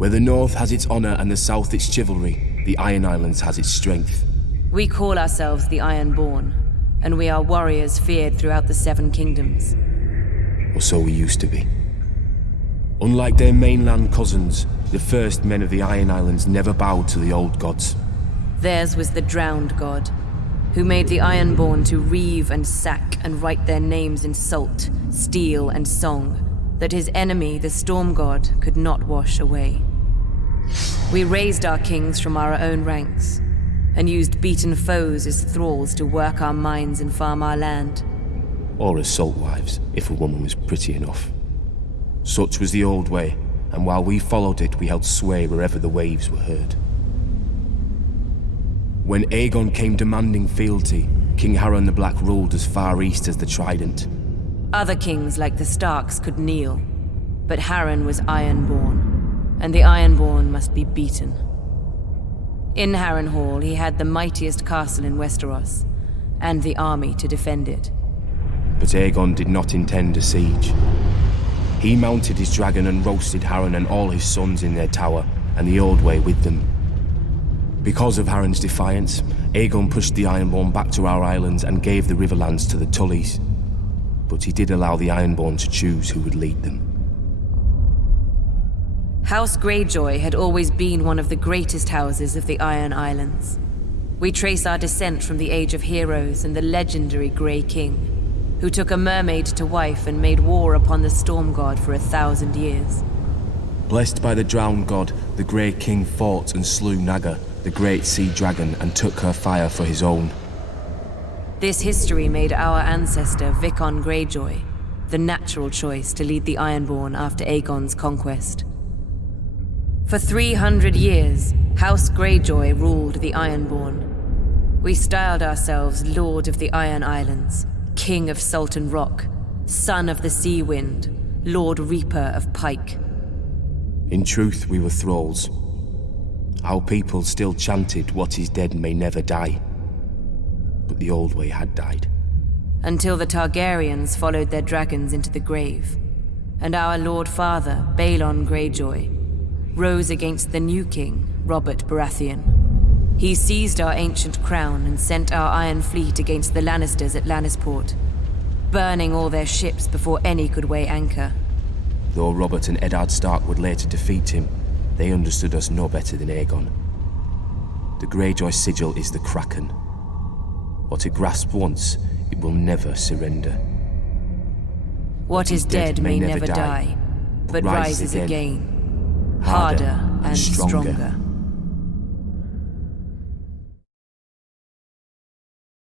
Where the north has its honor and the south its chivalry, the Iron Islands has its strength. We call ourselves the Ironborn, and we are warriors feared throughout the Seven Kingdoms. Or so we used to be. Unlike their mainland cousins, the first men of the Iron Islands never bowed to the old gods. Theirs was the drowned god, who made the Ironborn to reave and sack and write their names in salt, steel, and song, that his enemy, the storm god, could not wash away. We raised our kings from our own ranks, and used beaten foes as thralls to work our mines and farm our land. Or as salt wives, if a woman was pretty enough. Such was the old way, and while we followed it, we held sway wherever the waves were heard. When Aegon came demanding fealty, King Harren the Black ruled as far east as the Trident. Other kings like the Starks could kneel, but Harren was Ironborn, and the Ironborn must be beaten. In Harrenhal, he had the mightiest castle in Westeros, and the army to defend it. But Aegon did not intend a siege. He mounted his dragon and roasted Harren and all his sons in their tower, and the old way with them. Because of Harren's defiance, Aegon pushed the Ironborn back to our islands and gave the Riverlands to the Tullys. But he did allow the Ironborn to choose who would lead them. House Greyjoy had always been one of the greatest houses of the Iron Islands. We trace our descent from the Age of Heroes and the legendary Grey King, who took a mermaid to wife and made war upon the Storm God for 1,000 years. Blessed by the Drowned God, the Grey King fought and slew Naga, the great sea dragon, and took her fire for his own. This history made our ancestor Vicon Greyjoy the natural choice to lead the Ironborn after Aegon's conquest. For 300 years, House Greyjoy ruled the Ironborn. We styled ourselves Lord of the Iron Islands, King of Salton Rock, Son of the Sea Wind, Lord Reaper of Pike. In truth, we were thralls. Our people still chanted, "What is dead may never die." But the old way had died. Until the Targaryens followed their dragons into the grave, and our Lord Father, Balon Greyjoy, rose against the new king, Robert Baratheon. He seized our ancient crown and sent our Iron Fleet against the Lannisters at Lannisport, burning all their ships before any could weigh anchor. Though Robert and Eddard Stark would later defeat him, they understood us no better than Aegon. The Greyjoy sigil is the Kraken. What it grasps once, it will never surrender. What is dead may never die, but rises again, harder and stronger.